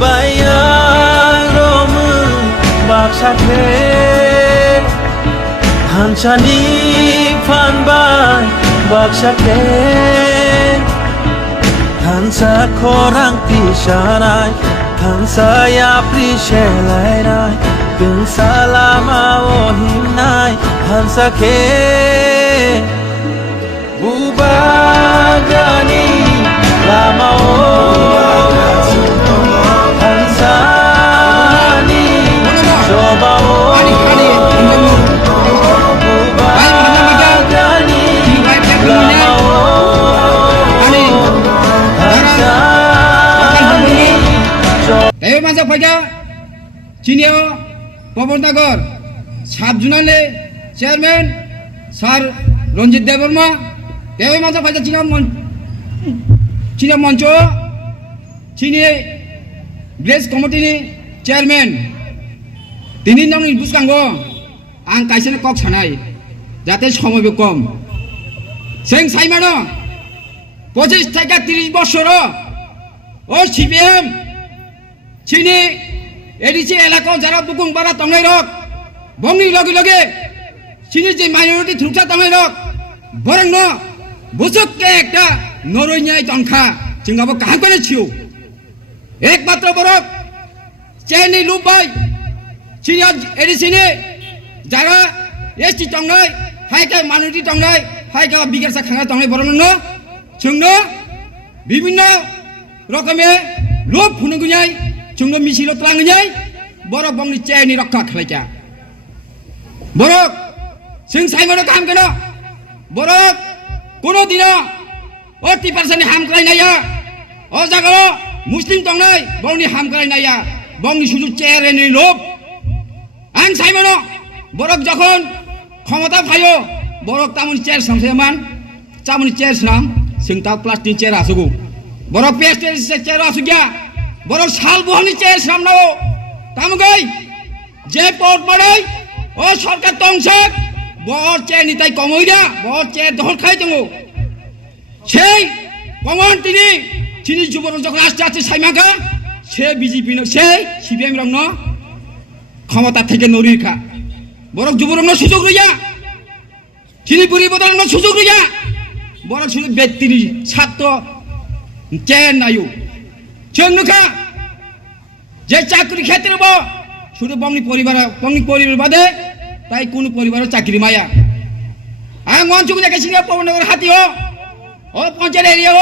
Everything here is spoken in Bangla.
bayang romun baksakle Hansani fanbai baksakle Hansa korang pisarai Hansa ya prishelai rai Deng salama ohimnai Hansa ke Bubagani lama Hansani coba Bubagani lama Hansani Tayo masuk pada Cineo Pembantagar Sabjunale Chairman Sar Ronjit Devarma Tayo masuk pada Cineo Moncho Cine Grace Committee Chairman Tini nang ibus kanggo ang kaisane kok sanai যাতে সময় কম সেং সাইমানো 25 থেকে 30 বছর ও সিপিএম চিনি এডিসি এলাকা যারা বুকুং বারা তংলাই রক বংনি লগে লগে চিনি যে মাইনরিটি থুকটা তংলাই রক বরং ন বুঝককে একটা নরইনাই তংখা চিংগাবো কাহাং করে ছিও একমাত্র বরক চেনি লুবাই চিনি এডিসি নে যারা এসটি তংলাই হাইকা মাইনরিটি তংলাই হাইকা বিগারসা খাঙ্গা তংলাই বরং ন जोंनो বিভিন্ন রকমে লোভ ফুনুগুনাই जोंनो মিছিল ত্লাঙ্গুনাই বড় বংনি চেনি রক্ষা খালাইকা বড় जों साइमनो काम केनो বড় কোনো দিন 80% হাম করাইনায়া ও জায়গা মুসলিম তংনাই বংনি হাম করাইনায়া বংনি শুধু চেয়ারেনি লোভ আং সাইমনো বড় যখন ক্ষমতা পাইও বড় তামুন চেয়ার সামসেমান চামুন চেয়ার সাম जोंता प्लास्टिक चेयर आसुगु बरो पेस्टेल चेयर आसुगिया बरो साल बहनी चेयर सामनाओ तामुगै जे पोर्ट बड़ाई ओ सरकार तंगसक बर चेयर निताई कमइदा बर चेयर दखल खाइ दंगो সেই কমন তিনি চিনি যুবরাজ যখন আসতে আসতে সাইমাকা সে বিজেপি ন সেই সিপিএম রং ন ক্ষমতা থেকে নরিখা বড় যুবরাজ সুযোগ লইয়া চিনি পুরি বদল ন সুযোগ লইয়া বড় শুধু ব্যক্তির ছাত্র চেন নাইও চন্নুখা যে চাকরি ক্ষেত্রে শুধু বংনি পরিবার বাদে তাই কোন পরিবারের চাকরি মায়া আং মঞ্চুক দেখেছি পবনগর হাতি ও পঞ্চায়েত এরিয়া